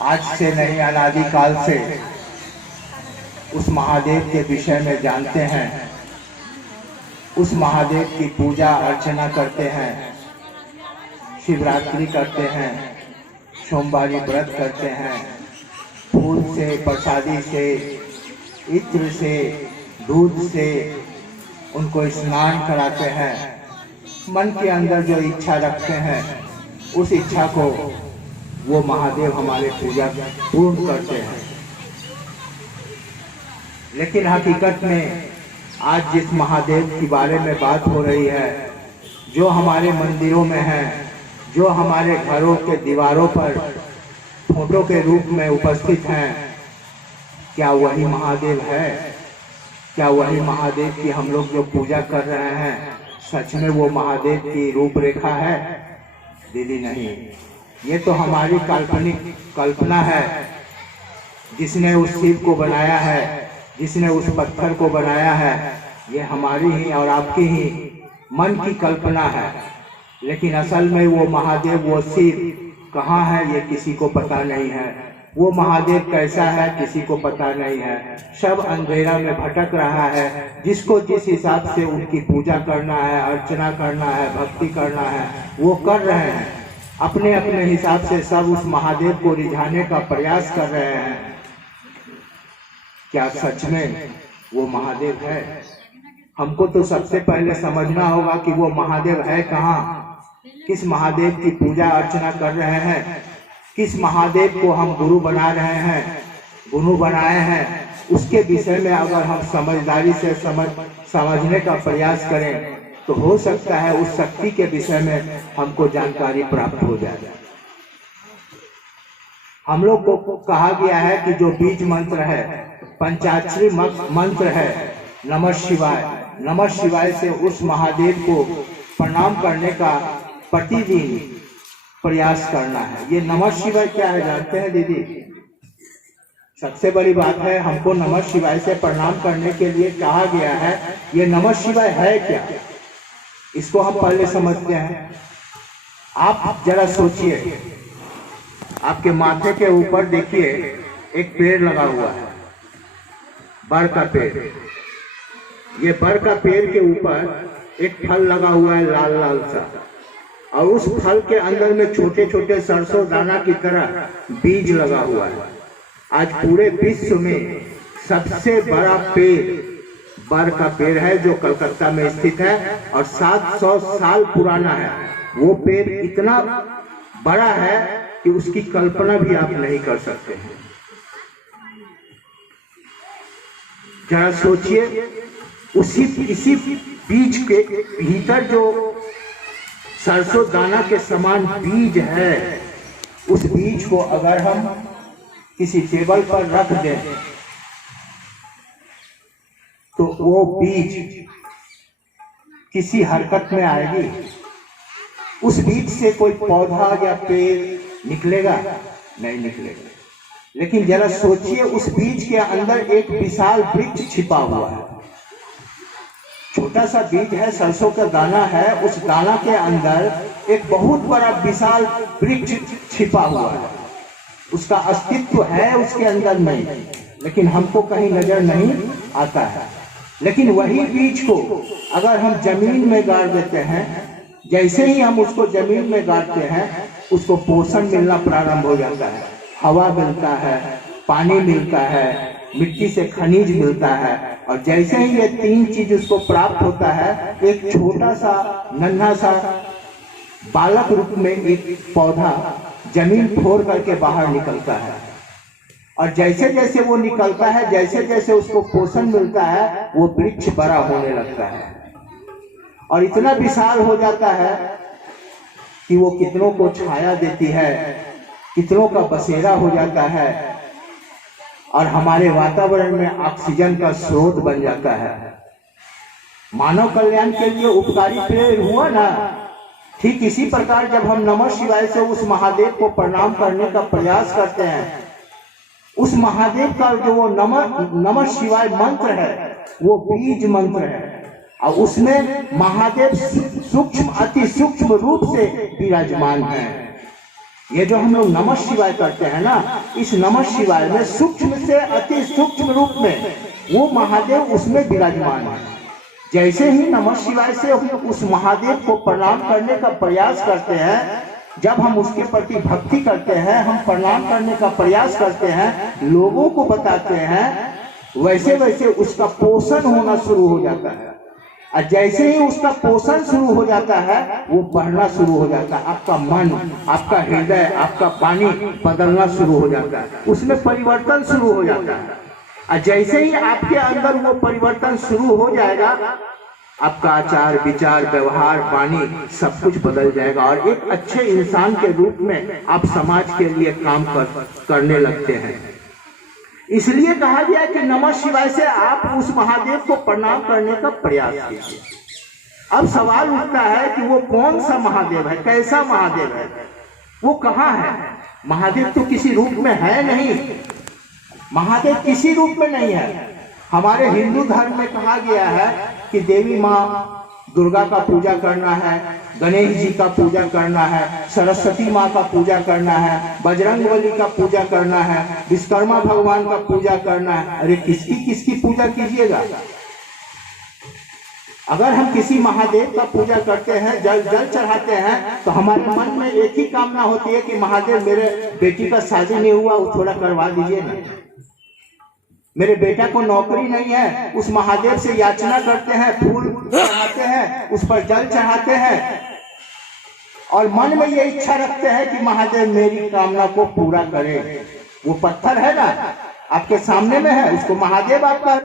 आज से नहीं अनादिकाल से उस महादेव के विषय में जानते हैं, उस महादेव की पूजा अर्चना करते हैं, शिवरात्रि करते हैं, सोमवारी व्रत करते हैं, फूल से, प्रसादी से, इत्र से, दूध से उनको स्नान कराते हैं। मन के अंदर जो इच्छा रखते हैं उस इच्छा को वो महादेव हमारे पूजा पूर्ण करते हैं। लेकिन हकीकत में आज जिस महादेव के बारे में बात हो रही है, जो हमारे मंदिरों में है, जो हमारे घरों के दीवारों पर फोटो के रूप में उपस्थित हैं, क्या वही महादेव है? क्या वही महादेव की हम लोग जो पूजा कर रहे हैं सच में वो महादेव की रूपरेखा है? दीदी नहीं, ये तो हमारी काल्पनिक कल्पना है। जिसने उस शिव को बनाया है, जिसने उस पत्थर को बनाया है, ये हमारी ही और आपकी ही मन की कल्पना है। लेकिन असल में वो महादेव, वो शिव कहाँ है ये किसी को पता नहीं है। वो महादेव कैसा है किसी को पता नहीं है। सब अंधेरा में भटक रहा है। जिसको जिस हिसाब से उनकी पूजा करना है, अर्चना करना है, भक्ति करना है, वो कर रहे हैं। अपने अपने हिसाब से सब उस महादेव को रिझाने का प्रयास कर रहे हैं। क्या सच में वो महादेव है? हमको तो सबसे पहले समझना होगा कि वो महादेव है कहाँ, किस महादेव की पूजा अर्चना कर रहे हैं, किस महादेव को हम गुरु बना रहे हैं, गुरु बनाए हैं। उसके विषय में अगर हम समझदारी से समझने का प्रयास करें तो हो सकता है उस शक्ति के विषय में हमको जानकारी प्राप्त हो जाए। हम लोग को कहा गया है कि जो बीज मंत्र है, पंचाक्षरी मंत्र है, नमः शिवाय, नमः शिवाय से उस महादेव को प्रणाम करने का प्रतिदिन प्रयास करना है। ये नमः शिवाय क्या है जानते हैं दीदी? सबसे बड़ी बात है, हमको नमः शिवाय से प्रणाम करने के लिए कहा गया है। ये नमः शिवाय है क्या, इसको हम पहले समझते हैं। आप जरा सोचिए, आपके माथे के ऊपर देखिए एक पेड़ लगा हुआ है, बर का पेड़। ये बर का पेड़ के ऊपर एक फल लगा हुआ है लाल लाल सा, और उस फल के अंदर में छोटे छोटे सरसों दाना की तरह बीज लगा हुआ है। आज पूरे विश्व में सबसे बड़ा पेड़ बर का पेड़ है जो कलकत्ता में स्थित है और 700 साल पुराना है। वो पेड़ इतना बड़ा है कि उसकी कल्पना भी आप नहीं कर सकते हैं। जरा सोचिए, इसी बीज के भीतर जो सरसों दाना के समान बीज है, उस बीज को अगर हम किसी टेबल पर रख दें तो वो बीज किसी हरकत में आएगी? उस बीज से कोई पौधा या पेड़ निकलेगा? नहीं निकलेगा। लेकिन जरा सोचिए, उस बीज के अंदर एक विशाल वृक्ष छिपा हुआ है। छोटा सा बीज है, सरसों का दाना है, उस दाना के अंदर एक बहुत बड़ा विशाल वृक्ष छिपा हुआ है। उसका अस्तित्व है उसके अंदर में, लेकिन हमको कहीं नजर नहीं आता है। लेकिन वही बीज को अगर हम जमीन में गाड़ देते हैं, जैसे ही हम उसको जमीन में गाड़ते हैं, उसको पोषण मिलना प्रारंभ हो जाता है। हवा मिलता है, पानी मिलता है, मिट्टी से खनिज मिलता है, और जैसे ही ये तीन चीज उसको प्राप्त होता है, एक छोटा सा नन्हा सा बालक रूप में एक पौधा जमीन फोड़ करके बाहर निकलता है। और जैसे जैसे वो निकलता है, जैसे जैसे उसको पोषण मिलता है, वो वृक्ष बड़ा होने लगता है और इतना विशाल हो जाता है कि वो कितनों को छाया देती है, कितनों का बसेरा हो जाता है, और हमारे वातावरण में ऑक्सीजन का स्रोत बन जाता है। मानव कल्याण के लिए उपकारी पेड़ हुआ ना। ठीक इसी प्रकार जब हम नमः शिवाय से उस महादेव को प्रणाम करने का प्रयास करते हैं, उस महादेव का जो वो नमः शिवाय मंत्र है, वो बीज मंत्र है, और उसमें महादेव सूक्ष्म, अति सूक्ष्म रूप से विराजमान है। ये जो हम लोग नमः शिवाय करते हैं ना, इस नमः शिवाय में सूक्ष्म से अति सूक्ष्म रूप में वो महादेव उसमें विराजमान है। जैसे ही नमः शिवाय से हम उस महादेव को प्रणाम करने का प्रयास करते हैं, जब हम उसके प्रति भक्ति करते हैं, हम प्रणाम करने का प्रयास करते हैं, लोगों को बताते हैं, वैसे वैसे उसका पोषण होना शुरू हो जाता है। और जैसे ही उसका पोषण शुरू हो जाता है, वो बढ़ना शुरू हो जाता है। आपका मन, आपका हृदय, आपका पानी बदलना शुरू हो जाता है, उसमें परिवर्तन शुरू हो जाता है। और जैसे ही आपके अंदर वो परिवर्तन शुरू हो जाएगा, आपका आचार विचार व्यवहार वाणी सब कुछ बदल जाएगा और एक अच्छे इंसान के रूप में आप समाज के लिए काम करने लगते हैं। इसलिए कहा गया कि नमः शिवाय से आप उस महादेव को प्रणाम करने का प्रयास कीजिए। अब सवाल उठता है कि वो कौन सा महादेव है, कैसा महादेव है, वो कहाँ है? महादेव तो किसी रूप में है नहीं, महादेव किसी रूप में नहीं है। हमारे हिंदू धर्म में कहा गया है कि देवी माँ दुर्गा का पूजा करना है, गणेश जी का पूजा करना है, सरस्वती माँ का पूजा करना है, बजरंगबली का पूजा करना है, विश्वकर्मा भगवान का पूजा करना है। अरे किसकी किसकी पूजा कीजिएगा? अगर हम किसी महादेव का पूजा करते हैं, जल चढ़ाते हैं, तो हमारे मन में एक ही कामना होती है कि महादेव मेरे बेटी का शादी नहीं हुआ, वो थोड़ा करवा दीजिए ना, मेरे बेटा को नौकरी नहीं है, उस महादेव से याचना करते हैं, फूल चढ़ाते हैं, उस पर जल चढ़ाते हैं और मन में ये इच्छा रखते हैं कि महादेव मेरी कामना को पूरा करे। वो पत्थर है ना, आपके सामने में है, उसको महादेव आपका